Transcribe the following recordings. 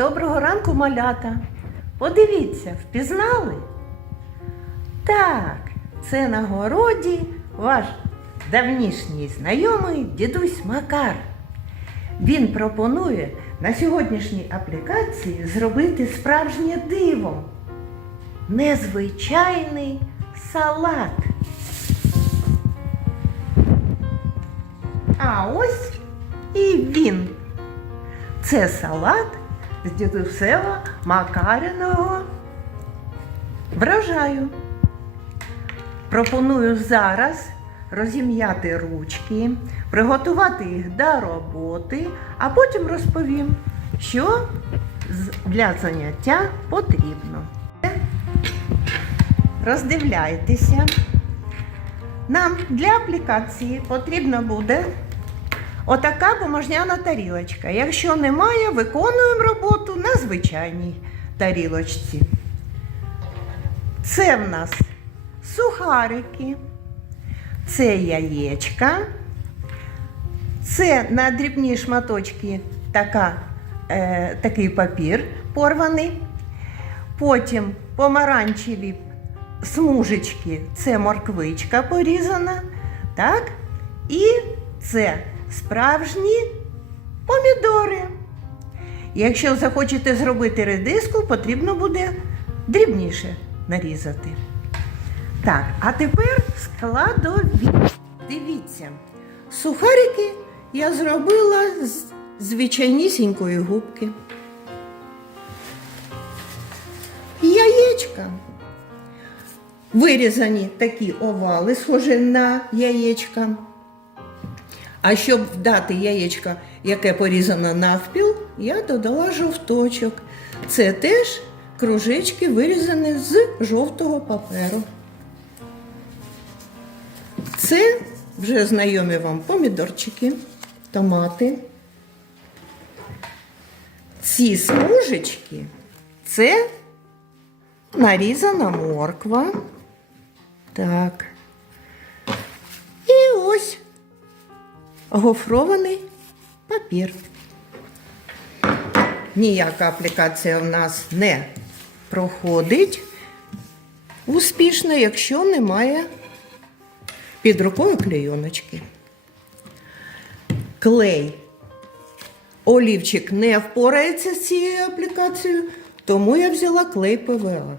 Доброго ранку, малята. Подивіться, впізнали? Так, це на городі ваш давнішній знайомий дідусь Макар. Він пропонує на сьогоднішній аплікації зробити справжнє диво. Незвичайний салат. А ось і він. Це салат з дідусева Макаріного врожаю. Пропоную зараз розім'яти ручки, приготувати їх до роботи, а потім розповім, що для заняття потрібно. Роздивляйтеся. Нам для аплікації потрібно буде отака бумажняна тарілочка. Якщо немає, виконуємо роботу на звичайній тарілочці. Це в нас сухарики, це яєчка, це на дрібні шматочки така, е, такий папір порваний. Потім помаранчеві смужечки це морквичка порізана. Так? І це справжні помідори. Якщо захочете зробити редиску, потрібно буде дрібніше нарізати. Так, а тепер складові. Дивіться, сухарики я зробила з звичайнісінької губки. Яєчка. Вирізані такі овали, схожі на яєчка. А щоб вдати яєчко, яке порізано навпіл, я додала жовточок. Це теж кружечки вирізані з жовтого паперу. Це вже знайомі вам помідорчики, томати. Ці смужечки це нарізана морква. Так. Гофрований папір. Ніяка аплікація в нас не проходить успішно, якщо немає під рукою клейоночки. Клей. Олівчик не впорається з цією аплікацією, тому я взяла клей ПВА.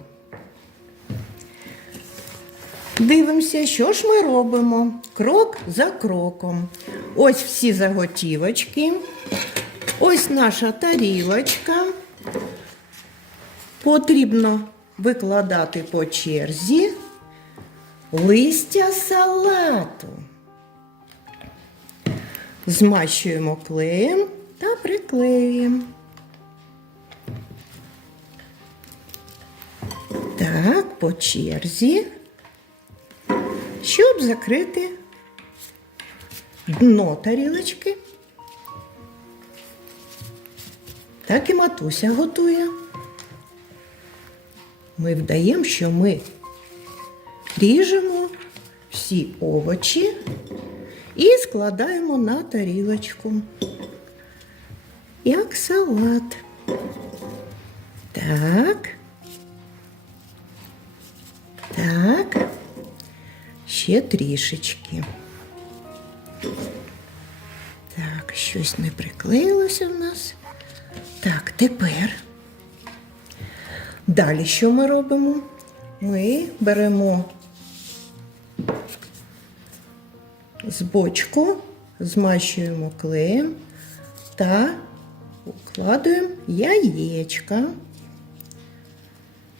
Дивимося, що ж ми робимо крок за кроком. Ось всі заготівочки. Ось наша тарілочка. Потрібно викладати по черзі листя салату. Змащуємо клеєм та приклеюємо. Так, по черзі щоб закрити дно тарілочки. Так і матуся готує. Ми вдаємо, що ми ріжемо всі овочі і складаємо на тарілочку, як салат. Так. Так ще трішечки. Так, щось не приклеїлося в нас. Так, тепер. Далі що ми робимо? Ми беремо з бочку, змащуємо клеєм та укладуємо яєчка.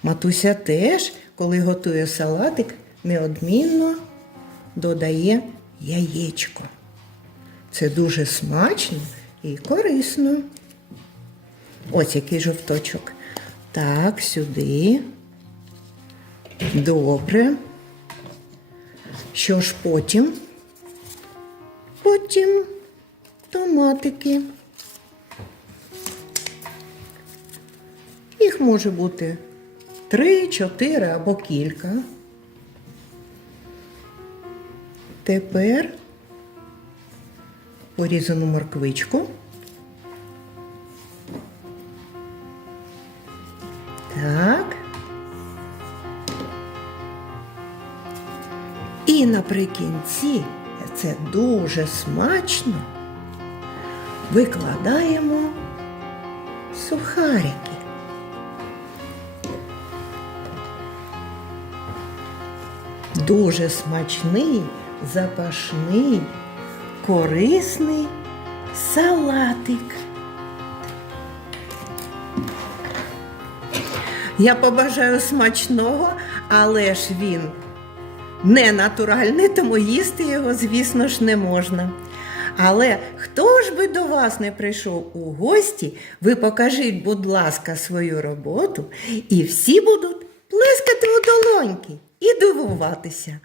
Матуся теж, коли готує салатик, неодмінно додає яєчко. Це дуже смачно і корисно. Ось який жовточок. Так, сюди. Добре. Що ж потім? Потім томатики. Їх може бути три, чотири або кілька. Тепер порізану морквичку. Так. І наприкінці це дуже смачно викладаємо сухарики. Дуже смачний запашний, корисний салатик. Я побажаю смачного, але ж він не натуральний, тому їсти його, звісно ж, не можна. Але хто ж би до вас не прийшов у гості, ви покажіть, будь ласка, свою роботу, і всі будуть плескати у долоньки і дивуватися.